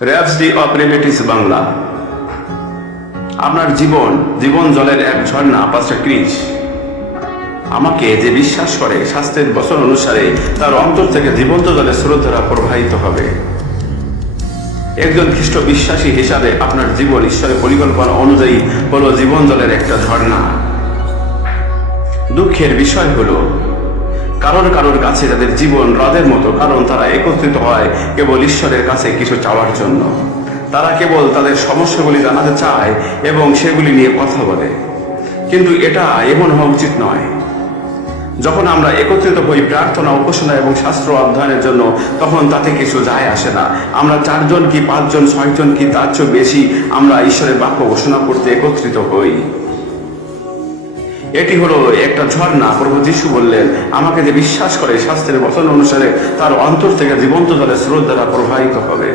র্যাপসডি of remedies Bangla. আপনার জীবন জলের এক ঝর্ণা, পাঁচটা ক্রিস। আমাকে যে বিশ্বাস করে শাস্ত্রের বচন অনুসারে তার অন্তর থেকে জীবন্ত জলের স্রোত দ্বারা প্রবাহিত হবে। একজন খ্রিস্ট বিশ্বাসী হিসাবে আপনার জীবন ঈশ্বরের পরিকল্পনা অনুযায়ী হলো জীবন জলের একটা ঝর্ণা। দুঃখের বিষয় হলো কারোর কাছে তাদের জীবন হ্রদের মতো, কারণ তারা একত্রিত হয় কেবল ঈশ্বরের কাছে কিছু চাওয়ার জন্য। তারা কেবল তাদের সমস্যাগুলি জানাতে চায় এবং সেগুলি নিয়ে কথা বলে, কিন্তু এটা এমন হওয়া উচিত নয়। যখন আমরা একত্রিত হই প্রার্থনা, উপাসনা এবং শাস্ত্র অধ্যয়নের জন্য, তখন তাতে কিছু যায় আসে না আমরা 4 জন কি 5 জন, 6 জন কি তার চেয়ে বেশি আমরা ঈশ্বরের বাক্য ঘোষণা করতে একত্রিত হই। এটি হলো একটা ঝর্ণা। প্রভু যীশু বললেন, আমাকে যে বিশ্বাস করে শাস্ত্রের বচন অনুসারে তার অন্তর থেকে জীবন্ত জলের স্রোত দ্বারা প্রবাহিত হবে।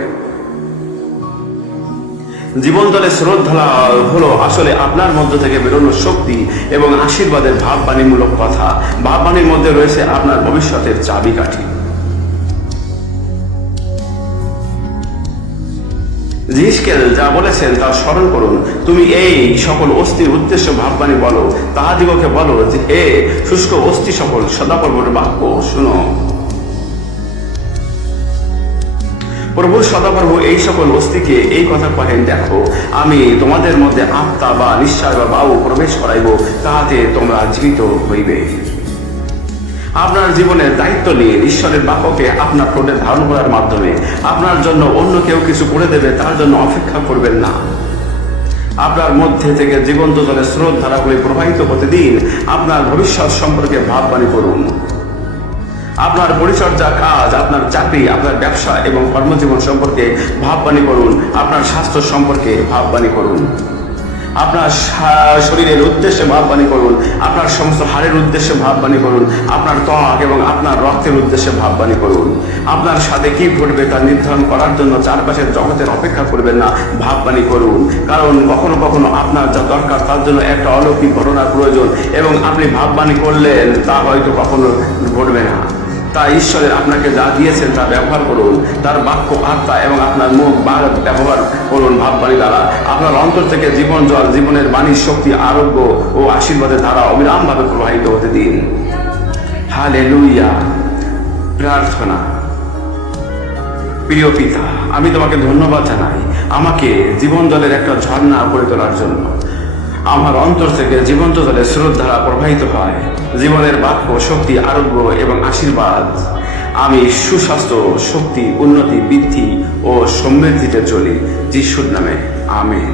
জীবন জলের স্রোত ধারা হলো আসলে আপনার মধ্য থেকে বেরোনো শক্তি এবং আশীর্বাদের ভাববাণীমূলক কথা। ভাববাণীর মধ্যে রয়েছে আপনার ভবিষ্যতের চাবিকাঠি। যিশকেল যা বলেছেন তা স্মরণ করুন। তুমি এই সকল অস্থির উদ্দেশ্য ভাববাণী বলো, তাহাদিগকে বলো যে হে শুষ্ক অস্থি সকল সদাপ্রভুর বাক্য শুনো। প্রভু সদাপ্রভু এই সকল অস্থিকে এই কথা কহেন, দেখো আমি তোমাদের মধ্যে আত্মা বা নিশ্চয় বা বায়ু প্রবেশ করাইব, তাহাতে তোমরা জীবিত হইবে। আপনার জীবনের দায়িত্ব নিয়ে ঈশ্বরের বাক্যকে আপনার ঠোঁটে ধারণ করার মাধ্যমে আপনার জন্য অন্য কেউ কিছু করে দেবে, তার জন্য অপেক্ষা করবেন না। আপনার মধ্যে থেকে জীবন্ত জলের স্রোত ধারাগুলি প্রবাহিত হতে দিন। আপনার ভবিষ্যৎ সম্পর্কে ভাববাণী করুন। আপনার পরিচর্যা কাজ, আপনার চাকরি, আপনার ব্যবসা এবং কর্মজীবন সম্পর্কে ভাববাণী করুন। আপনার স্বাস্থ্য সম্পর্কে ভাববাণী করুন। আপনার শরীরের উদ্দেশ্যে ভাববাণী করুন। আপনার সমস্ত হাড়ের উদ্দেশ্যে ভাববাণী করুন। আপনার ত্বক এবং আপনার রক্তের উদ্দেশ্যে ভাববাণী করুন। আপনার সাথে কি ঘটবে তা নির্ধারণ করার জন্য চারপাশের জগতের অপেক্ষা করবেন না, ভাববাণী করুন। কারণ কখনো কখনো আপনার যা দরকার তার জন্য একটা অলৌকিক ঘটনার প্রয়োজন, এবং আপনি ভাববাণী করলেন তা হয়তো কখনো ঘটবে না। তা ঈশ্বরের আপনাকে যা দিয়েছেন তা ব্যবহার করুন। তার বাক্য, আত্মা এবং আপনার মুখ ব্যবহার করুন ভাববাণী দ্বারা। আপনার অন্তর থেকে জীবন জল, জীবনের বাণীর শক্তি, আরোগ্য ও আশীর্বাদের ধারা অবিরামভাবে প্রবাহিত হতে দিন। হালেলুয়া। প্রার্থনা। প্রিয় পিতা, আমি তোমাকে ধন্যবাদ জানাই আমাকে জীবন জলের একটা ঝর্ণা করে তোলার জন্য। আমার অন্তর থেকে জীবন্ত জলের স্রোত ধারা প্রবাহিত হয়, জীবনের বাক্য, শক্তি, আরোগ্য এবং আশীর্বাদ। আমি সুস্বাস্থ্য, শক্তি, উন্নতি, বৃদ্ধি ও সমৃদ্ধিতে চলি। যিশুর নামে আমেন।